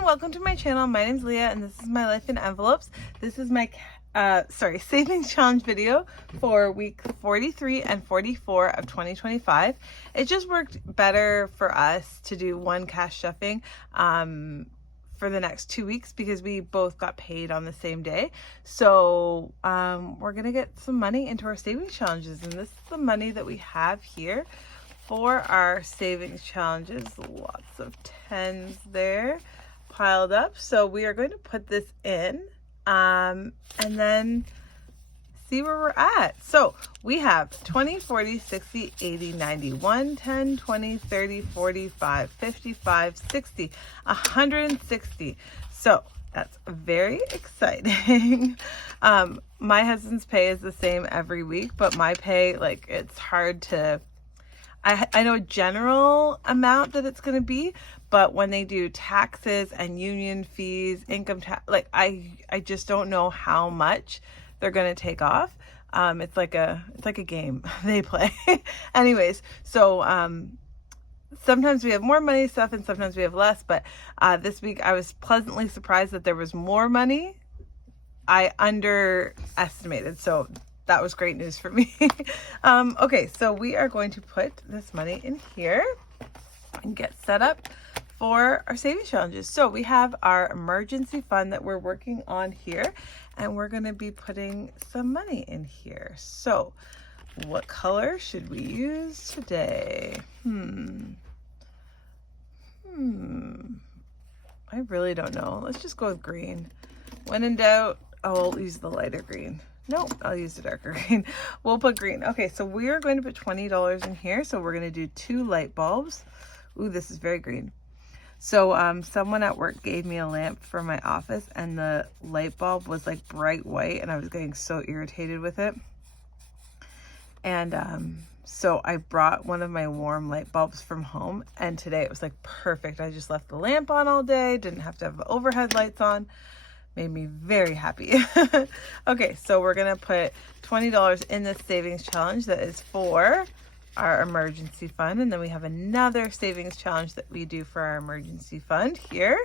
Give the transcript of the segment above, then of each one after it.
everyone, welcome to my channel. My name's Leah and this is my life in envelopes. This is my savings challenge video for week 43 and 44 of 2025. It just worked better for us to do one cash stuffing for the next 2 weeks because we both got paid on the same day. So we're gonna get some money into our savings challenges, and this is the money that we have here for our savings challenges. Lots of tens there piled up. So we are going to put this in and then see where we're at. So we have 20, 40, 60, 80, 90, 1, 10, 20, 30, 45, 55, 60, 160. So that's very exciting. My husband's pay is the same every week, but my pay, like, it's hard to, I know a general amount that it's going to be, but when they do taxes and union fees, income tax, like I just don't know how much they're going to take off. It's like a game they play. Anyways, so sometimes we have more money stuff and sometimes we have less, but this week I was pleasantly surprised that there was more money. I underestimated, so that was great news for me. Okay, so we are going to put this money in here and get set up for our savings challenges. So we have our emergency fund that we're working on here, and we're going to be putting some money in here. So what color should we use today? I really don't know. Let's just go with green. When in doubt, I'll use the lighter green. Nope, I'll use the darker green. We'll put green. Okay, so we are going to put $20 in here. So we're going to do 2 light bulbs. Ooh, this is very green. So someone at work gave me a lamp for my office, and the light bulb was like bright white, and I was getting so irritated with it. And so I brought one of my warm light bulbs from home, and today it was like perfect. I just left the lamp on all day, didn't have to have the overhead lights on. Made me very happy. Okay, so we're gonna put $20 in this savings challenge that is for our emergency fund, and then we have another savings challenge that we do for our emergency fund here.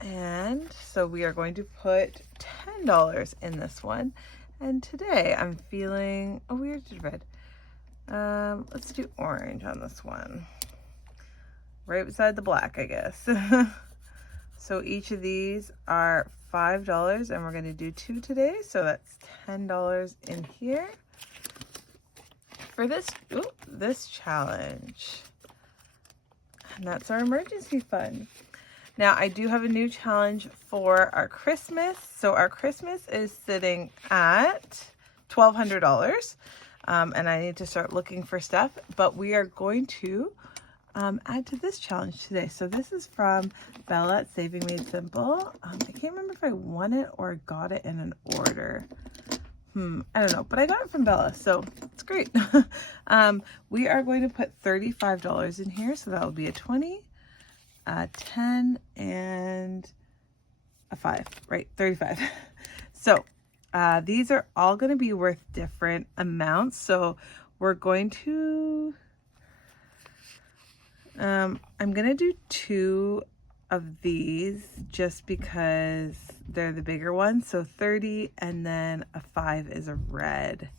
And so we are going to put $10 in this one. And today I'm feeling, oh, we already did red. Let's do orange on this one. Right beside the black, I guess. So each of these are $5, and we're going to do 2 today. So that's $10 in here for this challenge. And that's our emergency fund. Now I do have a new challenge for our Christmas. So our Christmas is sitting at $1,200. And I need to start looking for stuff, but we are going to add to this challenge today. So this is from Bella at Saving Made Simple. I can't remember if I won it or got it in an order. I don't know, but I got it from Bella, so it's great. We are going to put $35 in here, so that will be a 20, a 10, and a 5, right? 35. So these are all going to be worth different amounts. So we're going to I'm gonna do 2 of these just because they're the bigger ones. So 30, and then a 5 is a red.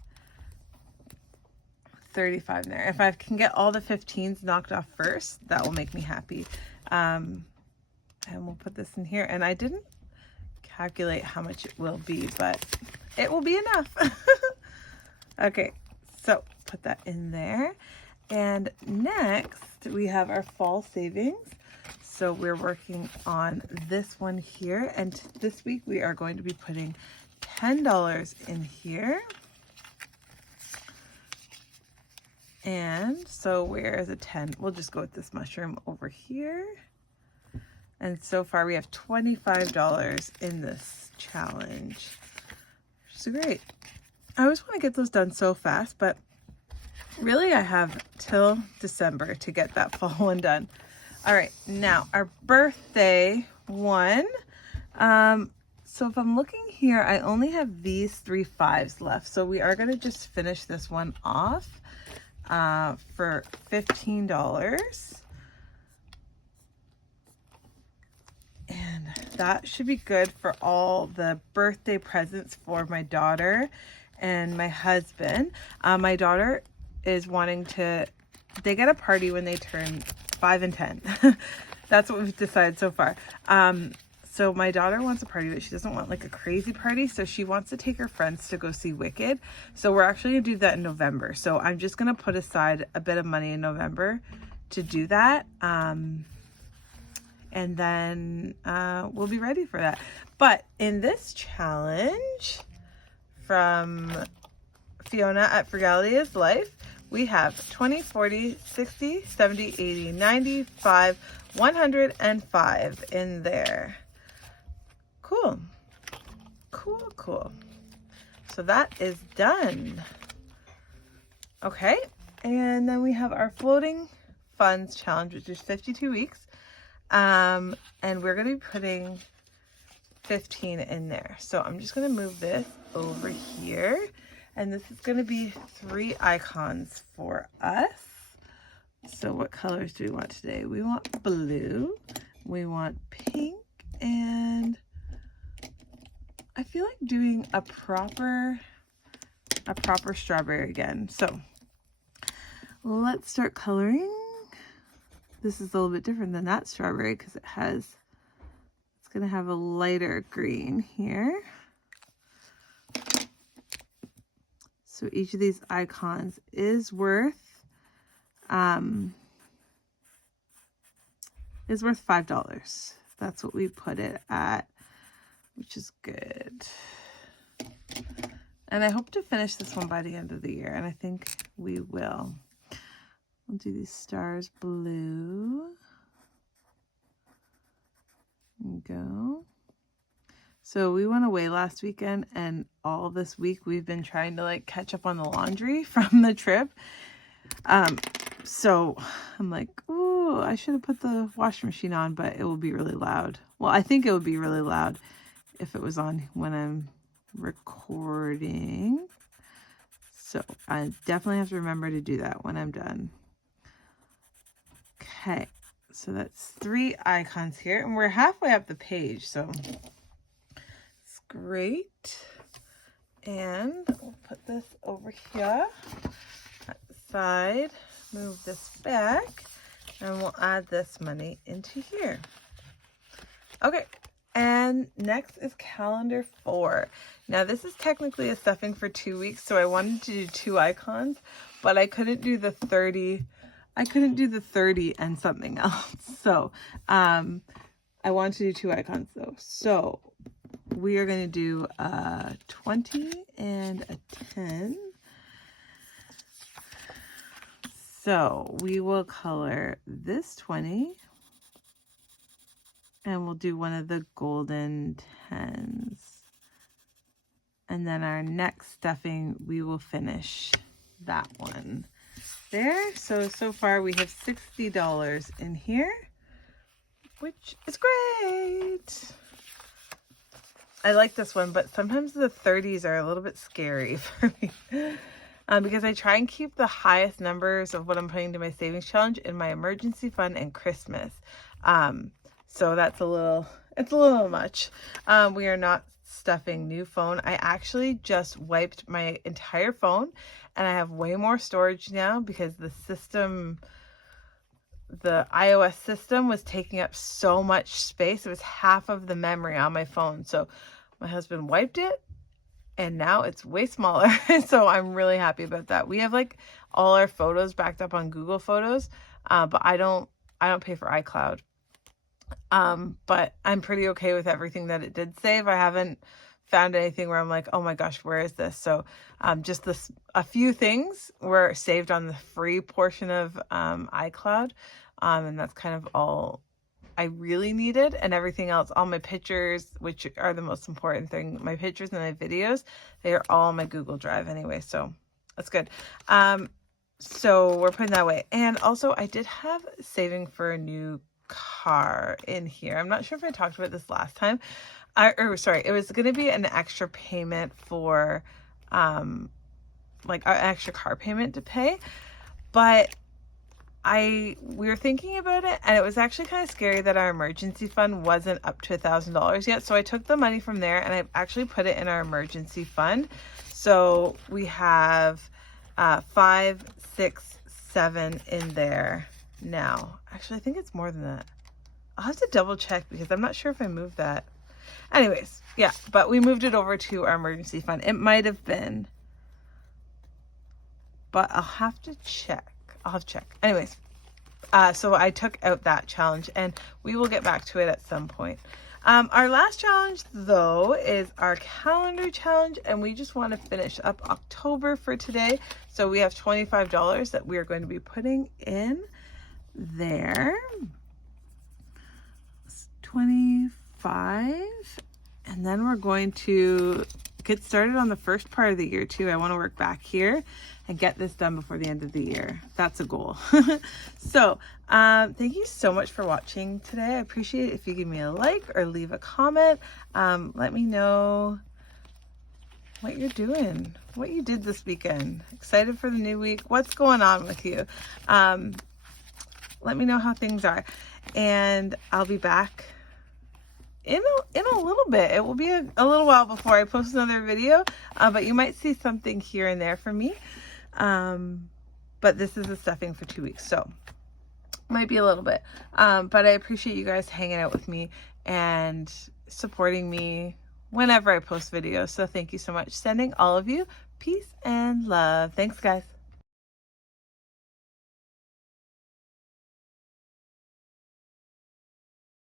35 in there. If I can get all the 15s knocked off first, that will make me happy. And we'll put this in here. And I didn't calculate how much it will be, but it will be enough. Okay, so put that in there. And next we have our fall savings. So we're working on this one here. And this week we are going to be putting $10 in here. And so where is a 10? We'll just go with this mushroom over here. And so far we have $25 in this challenge. So great. I always want to get those done so fast, but really I have till December to get that fall one done. All right, now our birthday one. So if I'm looking here, I only have these 3 5s left. So we are gonna just finish this one off for $15. that should be good for all the birthday presents for my daughter and my husband. My daughter is wanting to, they get a party when they turn 5 and 10. That's what we've decided so far. So my daughter wants a party, but she doesn't want like a crazy party. So she wants to take her friends to go see Wicked. So we're actually gonna do that in November. So I'm just gonna put aside a bit of money in November to do that. And then we'll be ready for that. But in this challenge from Fiona at Frugality is Life, we have 20, 40, 60, 70, 80, 95, 105 in there. Cool. Cool, cool. So that is done. Okay. And then we have our floating funds challenge, which is 52 weeks. And we're going to be putting 15 in there. So I'm just going to move this over here. And this is going to be 3 icons for us. So what colors do we want today? We want blue, we want pink, and I feel like doing a proper strawberry again. So let's start coloring. This is a little bit different than that strawberry because it's going to have a lighter green here. So each of these icons is worth $5. That's what we put it at, which is good. And I hope to finish this one by the end of the year, and I think we will. I'll do these stars blue. There we go. So we went away last weekend, and all this week we've been trying to like catch up on the laundry from the trip. So I'm like, oh, I should have put the washing machine on, but it will be really loud. Well, I think it would be really loud if it was on when I'm recording. So I definitely have to remember to do that when I'm done. Okay, so that's 3 icons here, and we're halfway up the page, so it's great. And we'll put this over here at the side, move this back, and we'll add this money into here. Okay, and next is calendar 4. Now this is technically a stuffing for 2 weeks, so I wanted to do 2 icons, but I couldn't do the 30. I couldn't do the 30 and something else. So I wanted to do 2 icons though. So we are going to do a 20 and a 10. So we will color this 20 and we'll do one of the golden 10s. And then our next stuffing, we will finish that one there. So far we have $60 in here, which is great. I like this one, but sometimes the 30s are a little bit scary for me because I try and keep the highest numbers of what I'm putting to my savings challenge in my emergency fund and Christmas. So that's it's a little much. We are not stuffing new phone. I actually just wiped my entire phone and I have way more storage now because the iOS system was taking up so much space. It was half of the memory on my phone. So my husband wiped it and now it's way smaller. So I'm really happy about that. We have like all our photos backed up on Google Photos, but I don't pay for iCloud. But I'm pretty okay with everything that it did save. I haven't found anything where I'm like, oh my gosh, where is this? So just a few things were saved on the free portion of iCloud. And that's kind of all I really needed, and everything else, all my pictures, which are the most important thing, my pictures and my videos, they are all on my Google Drive anyway. So that's good. So we're putting that away. And also I did have saving for a new car in here. I'm not sure if I talked about this last time. It was going to be an extra payment for like an extra car payment to pay, but we were thinking about it, and it was actually kind of scary that our emergency fund wasn't up to $1,000 yet. So I took the money from there and I actually put it in our emergency fund. So we have 5, 6, 7 in there now. Actually, I think it's more than that. I'll have to double check because I'm not sure if I moved that. Anyways, yeah, but we moved it over to our emergency fund. It might have been, but I'll have to check. I'll have to check. Anyways, so I took out that challenge and we will get back to it at some point. Our last challenge though is our calendar challenge, and we just want to finish up October for today. So we have $25 that we are going to be putting in there. It's 25, and then we're going to get started on the first part of the year too. I want to work back here and get this done before the end of the year. That's a goal. So thank you so much for watching today. I appreciate it if you give me a like or leave a comment. Let me know what you're doing, what you did this weekend. Excited for the new week. What's going on with you? Let me know how things are, and I'll be back in a little bit. It will be a little while before I post another video, but you might see something here and there from me. But this is the stuffing for 2 weeks, so might be a little bit. But I appreciate you guys hanging out with me and supporting me whenever I post videos. So thank you so much. Sending all of you peace and love. Thanks, guys.